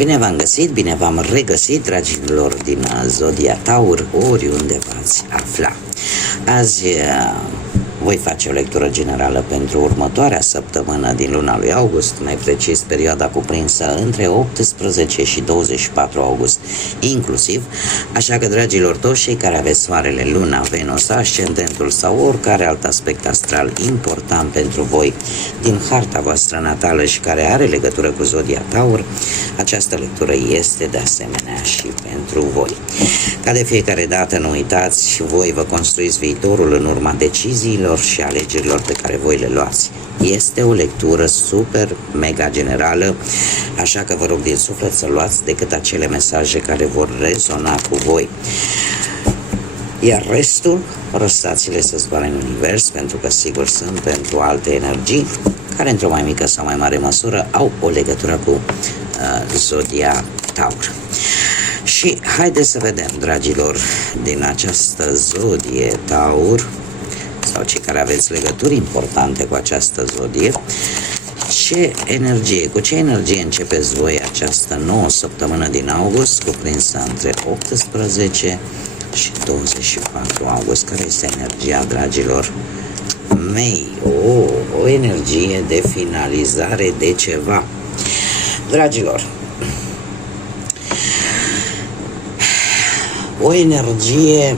Bine v-am găsit, bine v-am regăsit, dragilor din Zodia Taur, oriunde v-ați afla. Azi voi face o lectură generală pentru următoarea săptămână din luna lui august, mai precis perioada cuprinsă între 18 și 24 august inclusiv, așa că, dragilor toți cei care aveți soarele, luna, Venus, ascendentul sau oricare alt aspect astral important pentru voi din harta voastră natală și care are legătură cu Zodia Taur, această lectură este de asemenea și pentru voi. Ca de fiecare dată, nu uitați, voi vă construiți viitorul în urma deciziilor și alegerilor pe care voi le luați. Este o lectură super, mega generală, așa că vă rog din suflet să luați decât acele mesaje care vor rezona cu voi. Iar restul, lăsați-le să zboare în univers, pentru că sigur sunt pentru alte energii care într-o mai mică sau mai mare măsură au o legătură cu Zodia Taur. Și haideți să vedem, dragilor, din această Zodie Taur, sau cei care aveți legături importante cu această zodie, cu ce energie începeți voi această nouă săptămână din august, cuprinsă între 18 și 24 august. Care este energia, dragilor mei? O energie de finalizare de ceva. Dragilor, o energie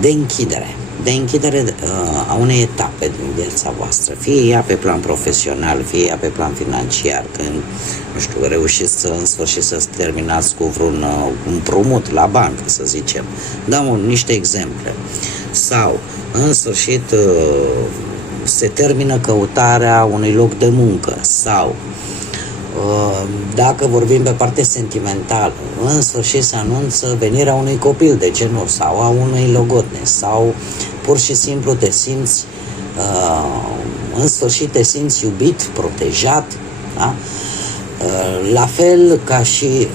de închidere a unei etape din viața voastră, fie ea pe plan profesional, fie ea pe plan financiar, când, nu știu, reușiți să în sfârșit să terminați cu vreun împrumut la bancă, să zicem. Dau niște exemple. Sau, în sfârșit, se termină căutarea unui loc de muncă, sau dacă vorbim pe parte sentimentală, în sfârșit se anunță venirea unui copil, de ce nu, sau a unui logodne, sau pur și simplu te simți, în sfârșit te simți iubit, protejat, da? La fel ca și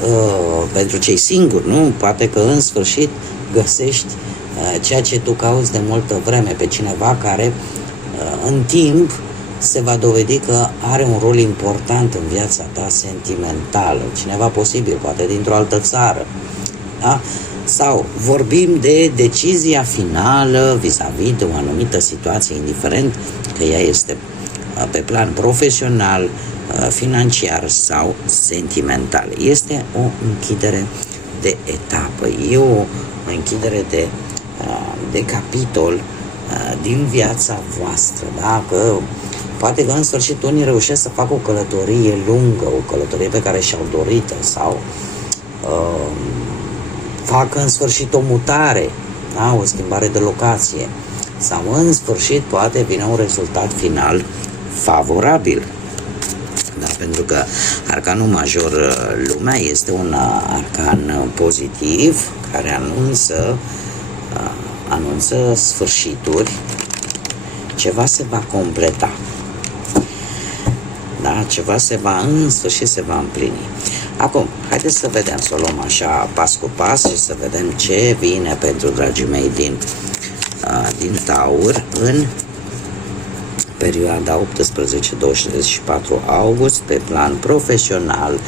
pentru cei singuri, nu? Poate că în sfârșit găsești ceea ce tu cauți de multă vreme, pe cineva care în timp se va dovedi că are un rol important în viața ta sentimentală, cineva posibil, poate dintr-o altă țară, da? Sau vorbim de decizia finală vis-a-vis de o anumită situație, indiferent că ea este pe plan profesional, financiar sau sentimental. Este o închidere de etapă, e o închidere de capitol din viața voastră, da? Că poate că în sfârșit unii reușesc să facă o călătorie lungă, o călătorie pe care și-au dorit-o, sau fac în sfârșit o mutare, da? O schimbare de locație, sau în sfârșit poate vine un rezultat final favorabil. Da? Pentru că arcanul major lumea este un arcan pozitiv care anunță sfârșituri, ceva se va completa. Da? Ceva în sfârșit se va împlini. Acum, haideți să vedem, să o luăm așa pas cu pas și să vedem ce vine pentru dragii mei din Taur în perioada 18-24 august pe plan profesional,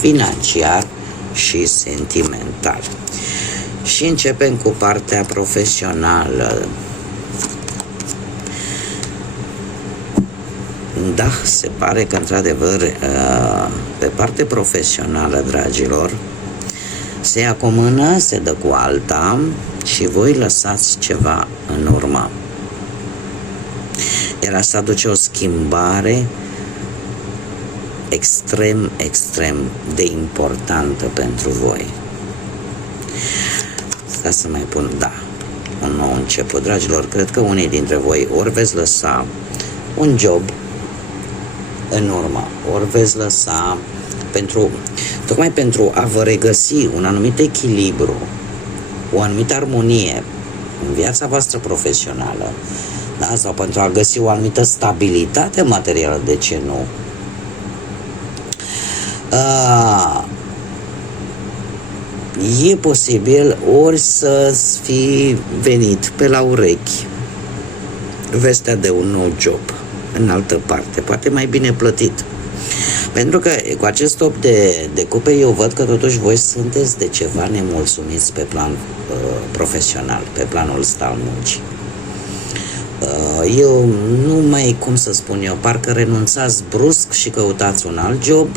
financiar și sentimental. Și începem cu partea profesională. Da, se pare că într-adevăr pe parte profesională, dragilor, se ia cu o mână, se dă cu alta și voi lăsați ceva în urmă. Iar asta aduce o schimbare extrem, extrem de importantă pentru voi. Ca să mai pun, da, un nou început, dragilor. Cred că unii dintre voi ori veți lăsa un job în urmă, ori veți lăsa tocmai pentru a vă regăsi un anumit echilibru, o anumită armonie în viața voastră profesională, da? Sau pentru a găsi o anumită stabilitate materială, de ce nu? E posibil ori să-ți fi venit pe la urechi vestea de un nou job în altă parte, poate mai bine plătit, Pentru că cu acest top de cupe eu văd că totuși voi sunteți de ceva nemulțumiți pe plan profesional, pe planul ăsta al muncii. Eu nu mai, cum să spun eu, parcă renunțați brusc și căutați un alt job.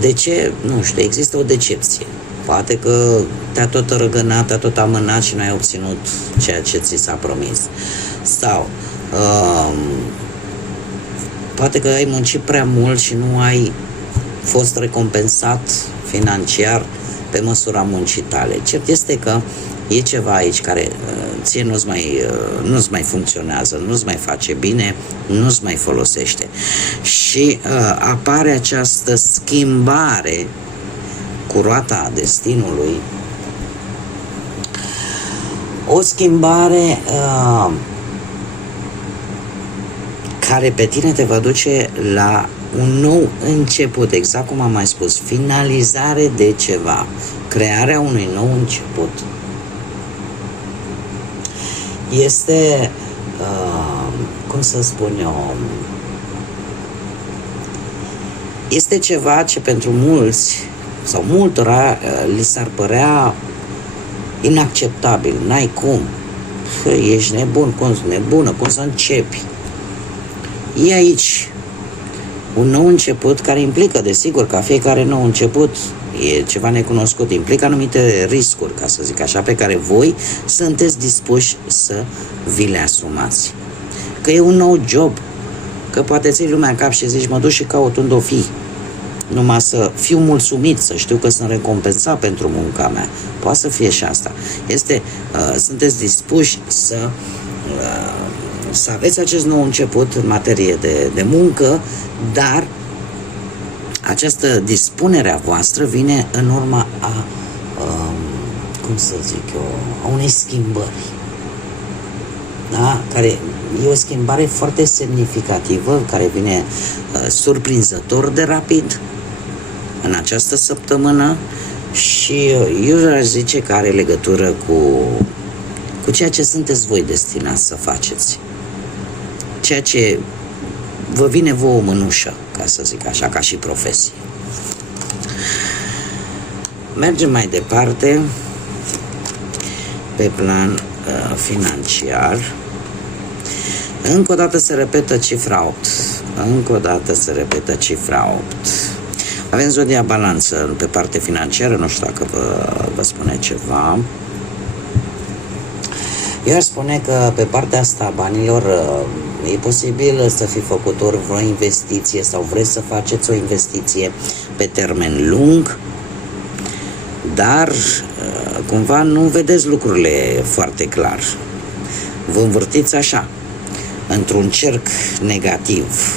De ce? Nu știu, există o decepție. Poate că te-a tot răgănat, te-a tot amânat și nu ai obținut ceea ce ți s-a promis. Sau poate că ai muncit prea mult și nu ai fost recompensat financiar pe măsura muncii tale. Cert este că e ceva aici care ție nu-ți mai funcționează, nu-ți mai face bine, nu-ți mai folosește. Și apare această schimbare cu roata destinului, o schimbare care pe tine te va duce la un nou început, exact cum am mai spus, finalizare de ceva, crearea unui nou început. Este, cum să spun eu, este ceva ce pentru mulți sau multora li s-ar părea inacceptabil. N-ai cum. Ești nebun, nebună, cum să începi? E aici un nou început care implică, desigur, ca fiecare nou început, e ceva necunoscut, implică anumite riscuri, ca să zic așa, pe care voi sunteți dispuși să vi le asumați. Că e un nou job, că poate ții lumea în cap și zici, mă duc și caut unde o fi, numai să fiu mulțumit, să știu că sunt recompensat pentru munca mea. Poate să fie și asta. Sunteți dispuși să aveți acest nou început în materie de muncă, dar această dispunere a voastră vine în urma cum să zic eu, a unei schimbări. Da? Care e o schimbare foarte semnificativă, care vine surprinzător de rapid în această săptămână și eu aș zice că are legătură cu ceea ce sunteți voi destinați să faceți. Ceea ce vă vine vouă mânușă, ca să zic așa, ca și profesie. Mergem mai departe pe plan financiar. Încă o dată se repetă cifra 8. Încă o dată se repetă cifra 8. Avem zodia balanță pe parte financiară, nu știu dacă vă spune ceva. Eu aș spune că pe partea asta a banilor e posibil să fi făcut ori vreo investiție sau vreți să faceți o investiție pe termen lung, dar cumva nu vedeți lucrurile foarte clar. Vă învârtiți așa, într-un cerc negativ.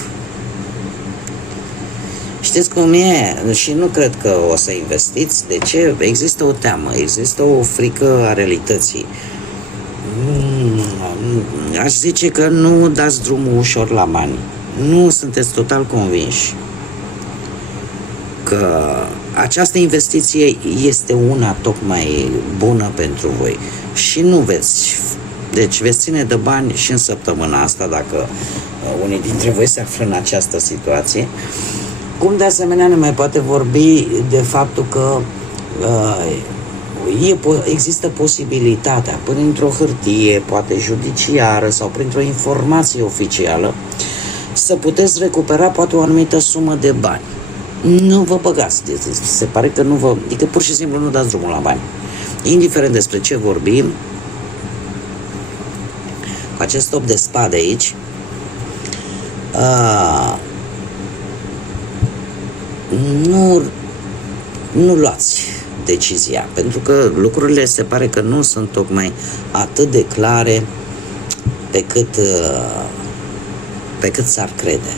Știți cum e? Și nu cred că o să investiți. De ce? Există o teamă, există o frică a realității. Aș zice că nu dați drumul ușor la bani. Nu sunteți total convinși că această investiție este una tocmai bună pentru voi. Și nu veți. Deci veți ține de bani și în săptămâna asta, dacă unii dintre voi se află în această situație. Cum de asemenea ne mai poate vorbi de faptul că există posibilitatea, până într-o hârtie, poate judiciară sau printr-o informație oficială, să puteți recupera poate o anumită sumă de bani. Nu vă băgați, se pare că nu vă, adică pur și simplu nu dați drumul la bani. Indiferent despre ce vorbim, cu acest top de spade aici, nu luați decizia, pentru că lucrurile se pare că nu sunt tocmai atât de clare pe cât s-ar crede.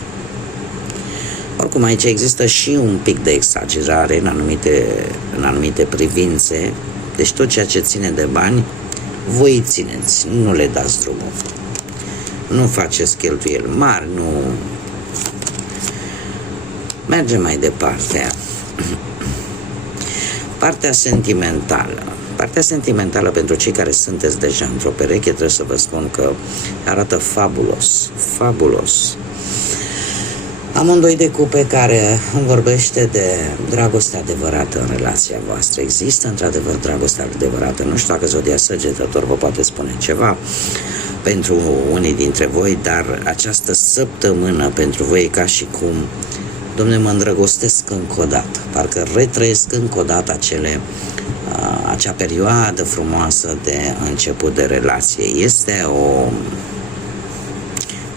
Oricum aici există și un pic de exagerare în anumite privințe, deci tot ceea ce ține de bani, voi îi țineți, nu le dați drumul. Nu faceți cheltuieli mari, nu. Mergem mai departe. Partea sentimentală. Partea sentimentală pentru cei care sunteți deja într-o pereche, trebuie să vă spun că arată fabulos. Fabulos. Amândoi de cupe care îmi vorbește de dragoste adevărată în relația voastră. Există într-adevăr dragoste adevărată. Nu știu dacă zodia Săgetător vă poate spune ceva pentru unii dintre voi, dar această săptămână pentru voi e ca și cum, Dom'le, mă îndrăgostesc încă o dată. Parcă retrăiesc încă o dată acea perioadă frumoasă de început de relație. Este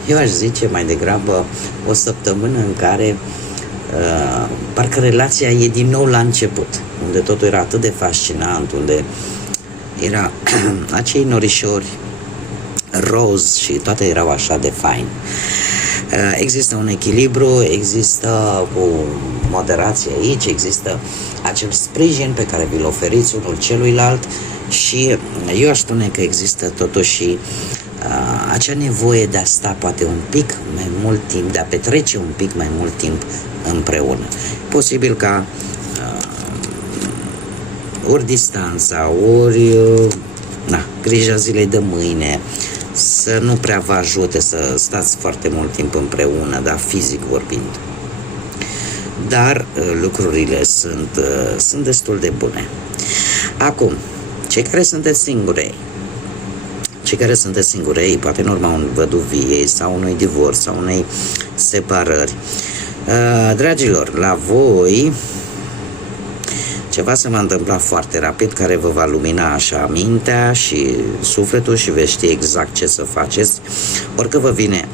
eu aș zice mai degrabă o săptămână în care parcă relația e din nou la început, unde totul era atât de fascinant, unde era acei norișori roz și toate erau așa de fain. Există un echilibru, există cu moderație aici, există acel sprijin pe care vi-l oferiți unul celuilalt și eu aș spune că există totuși acea nevoie de a sta poate un pic mai mult timp, de a petrece un pic mai mult timp împreună. Posibil ca ori distanța, ori grija zilei de mâine să nu prea vă ajute să stați foarte mult timp împreună, dar fizic vorbind. Dar lucrurile sunt destul de bune. Acum, cei care sunteți singurei, poate în urma unui văduviei sau unui divorț sau unei separări, dragilor, la voi ceva se va întâmpla foarte rapid care vă va lumina așa mintea și sufletul și veți ști exact ce să faceți. Orică vă vine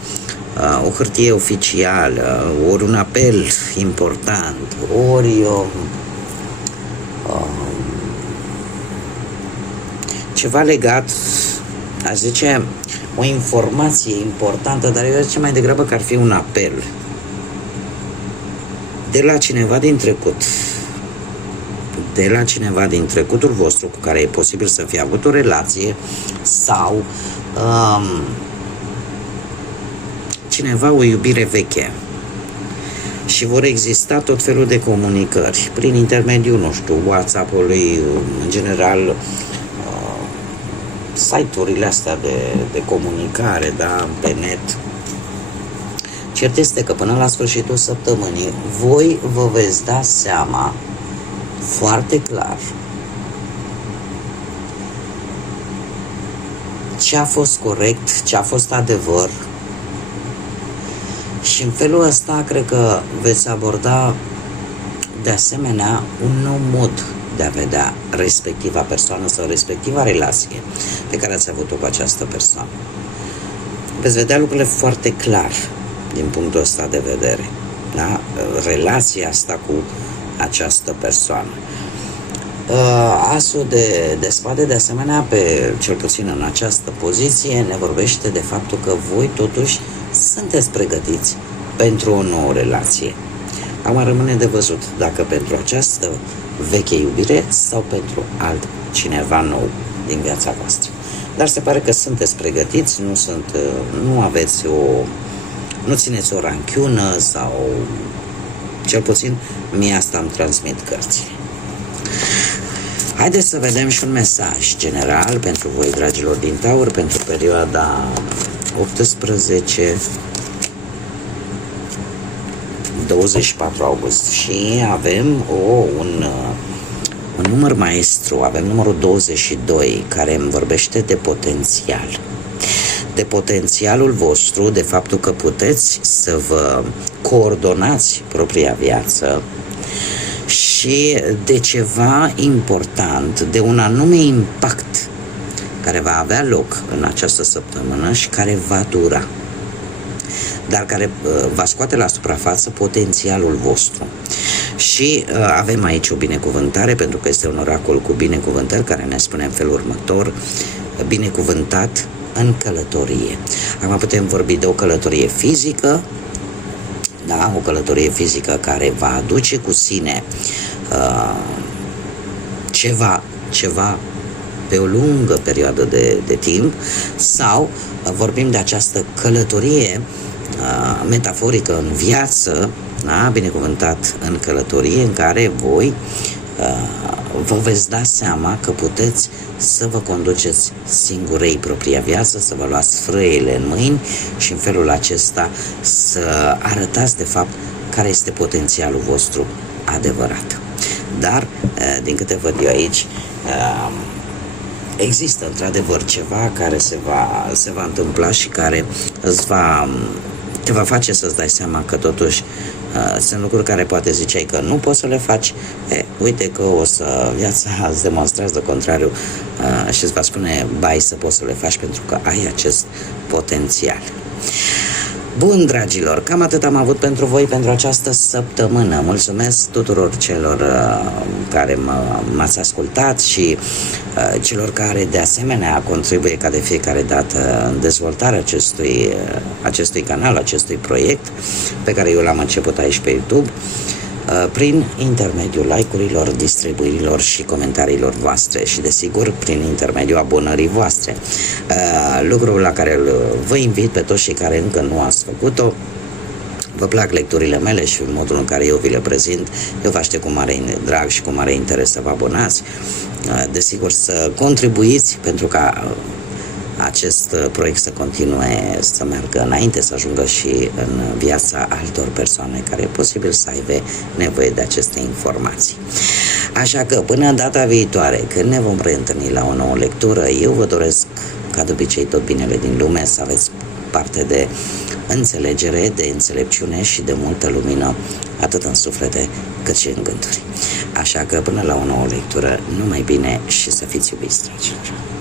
o hârtie oficială, ori un apel important, ori ceva legat, aș zice, o informație importantă, dar eu zice mai degrabă că ar fi un apel de la cineva din trecut, de la cineva din trecutul vostru cu care e posibil să fie avut o relație sau cineva o iubire veche. Și vor exista tot felul de comunicări prin intermediul, nu știu, WhatsApp-ului, în general, site-urile astea de comunicare, da, pe net. Cert este că până la sfârșitul săptămânii voi vă veți da seama foarte clar ce a fost corect, ce a fost adevăr și în felul ăsta cred că veți aborda de asemenea un nou mod de a vedea respectiva persoană sau respectiva relație pe care ați avut-o cu această persoană. Veți vedea lucrurile foarte clar din punctul ăsta de vedere, da? Relația asta cu această persoană. Asul de spade, de asemenea, cel puțin în această poziție, ne vorbește de faptul că voi totuși sunteți pregătiți pentru o nouă relație. Acum rămâne de văzut dacă pentru această veche iubire sau pentru altcineva nou din viața voastră. Dar se pare că sunteți pregătiți, nu țineți o ranchiună sau cel puțin mie asta îmi transmit cărțile. Haideți să vedem și un mesaj general pentru voi, dragilor din Taur, pentru perioada 18-24 august. Și avem un număr maestru, avem numărul 22, care îmi vorbește de potențial. De potențialul vostru, de faptul că puteți să vă coordonați propria viață și de ceva important, de un anume impact care va avea loc în această săptămână și care va dura, dar care va scoate la suprafață potențialul vostru. Și avem aici o binecuvântare, pentru că este un oracol cu binecuvântări care ne spune în felul următor: binecuvântat în călătorie. Acum putem vorbi de o călătorie fizică, da, o călătorie fizică care va aduce cu sine ceva pe o lungă perioadă de timp, sau vorbim de această călătorie metaforică în viață, da, binecuvântat în călătorie, în care voi vă veți da seama că puteți să vă conduceți singurei propria viață, să vă luați frâiele în mâini și în felul acesta să arătați de fapt care este potențialul vostru adevărat. Dar, din câte văd eu aici, există într-adevăr ceva care se va întâmpla și care te va face să-ți dai seama că totuși sunt lucruri care poate ziceai că nu poți să le faci. Uite că viața îți demonstrează contrariu și îți va spune bai să poți să le faci pentru că ai acest potențial. Bun, dragilor, cam atât am avut pentru voi pentru această săptămână. Mulțumesc tuturor celor care m-ați ascultat și celor care de asemenea contribuie ca de fiecare dată în dezvoltarea acestui canal, acestui proiect pe care eu l-am început aici pe YouTube, prin intermediul like-urilor, distribuirilor și comentariilor voastre și desigur prin intermediul abonării voastre. Lucrul la care vă invit pe toți cei care încă nu ați făcut-o. Vă plac lecturile mele și modul în care eu vi le prezint, eu vă aștept cu mare drag și cu mare interes să vă abonați. Desigur să contribuiți pentru ca acest proiect să continue să meargă înainte, să ajungă și în viața altor persoane care e posibil să aibă nevoie de aceste informații. Așa că până data viitoare, când ne vom reîntâlni la o nouă lectură, eu vă doresc ca de obicei tot binele din lume, să aveți parte de înțelegere, de înțelepciune și de multă lumină, atât în suflete cât și în gânduri. Așa că până la o nouă lectură, numai bine și să fiți iubiți, dragilor!